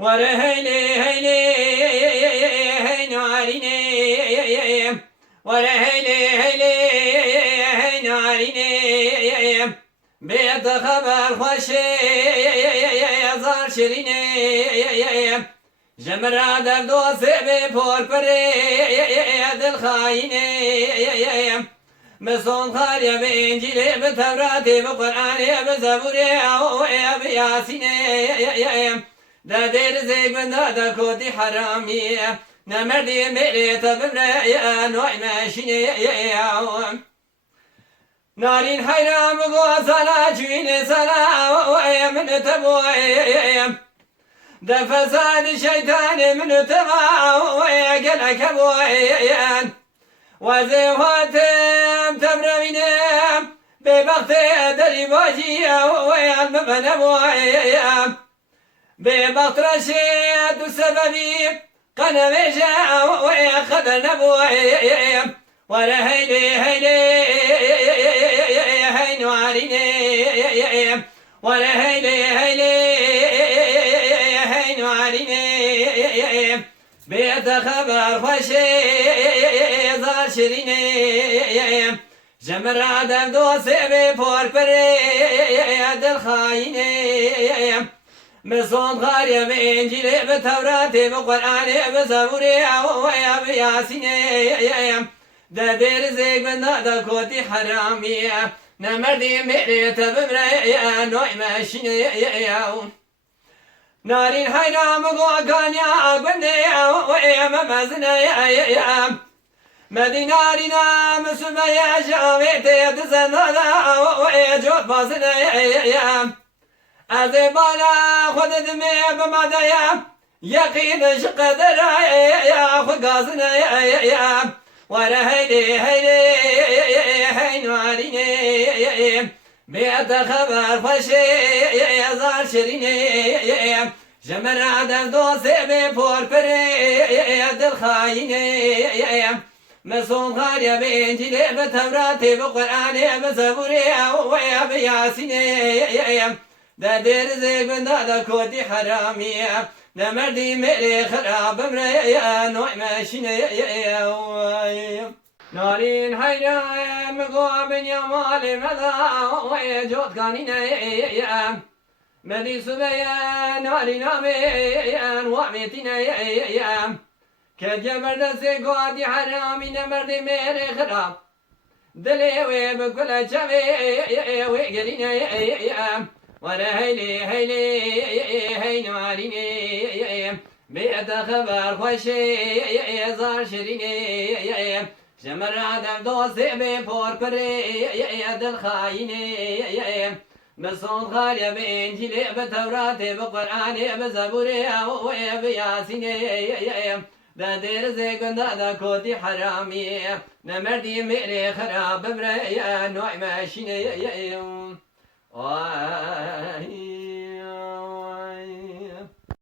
وره هيلي هيلي هي ناريني وره هيلي هيلي هي ناريني بيت خبر خوشي زار شريني جمرا در دوسي بپور پري دل خايني مسون خاريا بإنجيل بتورات بقرآن بزبور بياسين دا دير زيق من دا كودي حرامي نمردي ميري تبمري نوع ماشيني نارين حيرام قوة صلاة جوين صلاة من تبوي ده فساد الشيطان من تبع ويقلك بويان وزيواتم تبرمينم ببخت دري باجي ويان مبنى بويان ببخت رشيد سببي قنمجا ويأخذ نبويان ورهيلي هيلي هين وعريني ورهيلي هيلي هين وعريني بيت خبر خوشي زار شريني. جمر عدم دوسي بفور بري. دل خايني. مصون غارية بإنجيل بتوراة بقرآن بزبوري ويا بياسيني ده دير زيق من دا كوتي حرامي نمردي ميري تبمري نوع ماشيني نارين هينا مقوع كان يا بني ويا ممزنا يا يا مدينارنا مسمى يا شاوي تيتزنا ويا جوت بازنا يا يا أزبالا خد دمي بمدايا يقين شقدر يا خقازنا يا يا ورا هيدي هيدي هين واريني بيت خبر فشي زار شريني جمر عدم دوسي بفور بري دل خايني مسون غاريا بإنجيل بتوراة بقرآن بزبوري ويا بياسيني دا دير زيق من دا كودي حرامي. نمردي ميري خراب مري نوع ماشيني نارين حينا مقوى من يمال مدى ويجوت كانينا مدي سبيا نارين امين وعميتنا كجبر دسي قوادي حرامي نمردي ميري خراب دلي وي بكل شبي ويقلينا ورا هيلي هيلي هي ناريني بيت خبر خوشي زار شريني جمر عدم دوسي بفور بري دل خايني مسون خالي بإنجيل بتوراة بقرآن بزبوري وبياسيني دا دير زيقن دا كودي حرامي نمردي ميري خراب بري نوع ماشيني. Ay